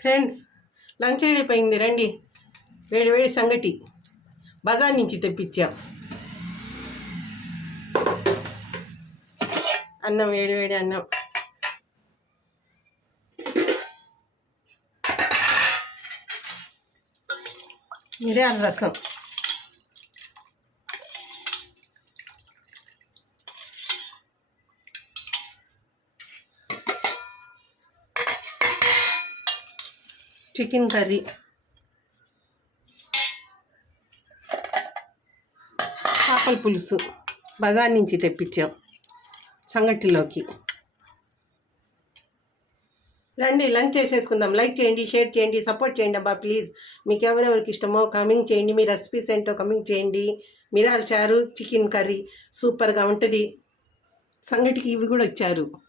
Friends lunch అయిపోయింది రండి. వేడి వేడి సంగటి. బజార్ నుంచి తెప్పించాం. అన్నం వేడి వేడి అన్నం. మిరియాల రసం. Chicken curry. చేపల పులుసు. బజార్ నుంచి తెప్పించాం. సంగటిలోకి. రండి లంచ్ చేసేసుకుందాం. లైక్ చేయండి షేర్ చేయండి సపోర్ట్ చేయండి అబ్బా ప్లీజ్. మీకు ఎవరెవరికి ఇష్టమో కమింగ్ చేయండి. మీ రెసిపీస్ ఏంటో కమింగ్ చేయండి. మిరాల్ చారు చికెన్ కర్రీ. సూపర్గా ఉంటుంది. సంగటికి ఇవి కూడా వచ్చారు